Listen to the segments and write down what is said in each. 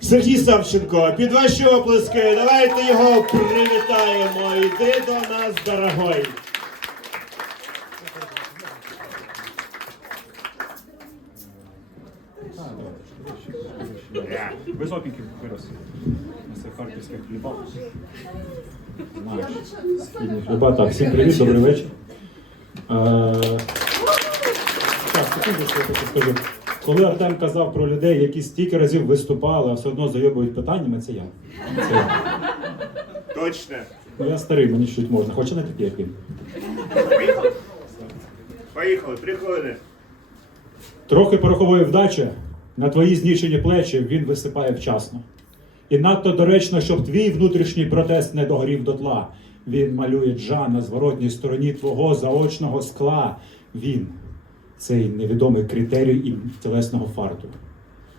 Сергій Савченко, під ваші оплески, давайте його привітаємо. Іди до нас, дорогой. Високенький вирос. Це харківських хлібах. Хліба. Так, всім привіт, добрий вечір. Е, Так, секундочку, я хочу скажу. Коли Артем казав про людей, які стільки разів виступали, а все одно зайобують питаннями, це я. Це я. Точно. Ну я старий, мені чуть можна, хоча не такий, як він. Поїхали. Поїхали, три хвилини. Трохи порохової вдачі на твої знічені плечі він висипає вчасно. І надто доречно, щоб твій внутрішній протест не догорів дотла. Він малює джа на зворотній стороні твого заочного скла. Він цей невідомий критерій і тілесного фарту,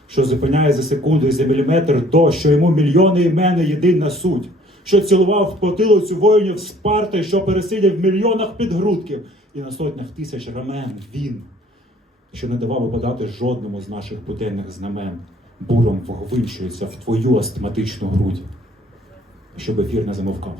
що зупиняє за секунду і за міліметр до, що йому мільйони імен єдина суть, що цілував потилицю воїнів Спарти, що пересидів в мільйонах підгрудків і на сотнях тисяч рамен. Він. Що не давав випадати жодному з наших буденних знамен, буром вгвинчується в твою астматичну грудь, щоб ефір не замовкав,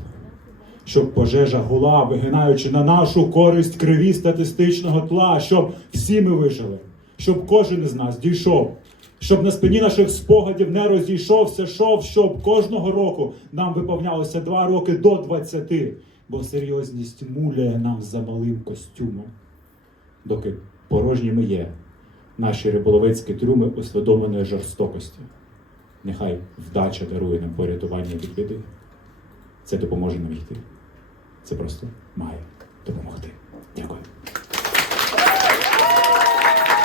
щоб пожежа гула, вигинаючи на нашу користь криві статистичного тла, щоб всі ми вижили, щоб кожен із нас дійшов, щоб на спині наших спогадів не розійшовся шов, щоб кожного року нам виповнялося два роки до двадцяти, бо серйозність муляє нам за малим костюмом доки порожніми є наші риболовецькі трюми усвідомленої жорстокості. Нехай вдача дарує нам порятування від біди. Це допоможе нам йти. Це просто має допомогти. Дякую.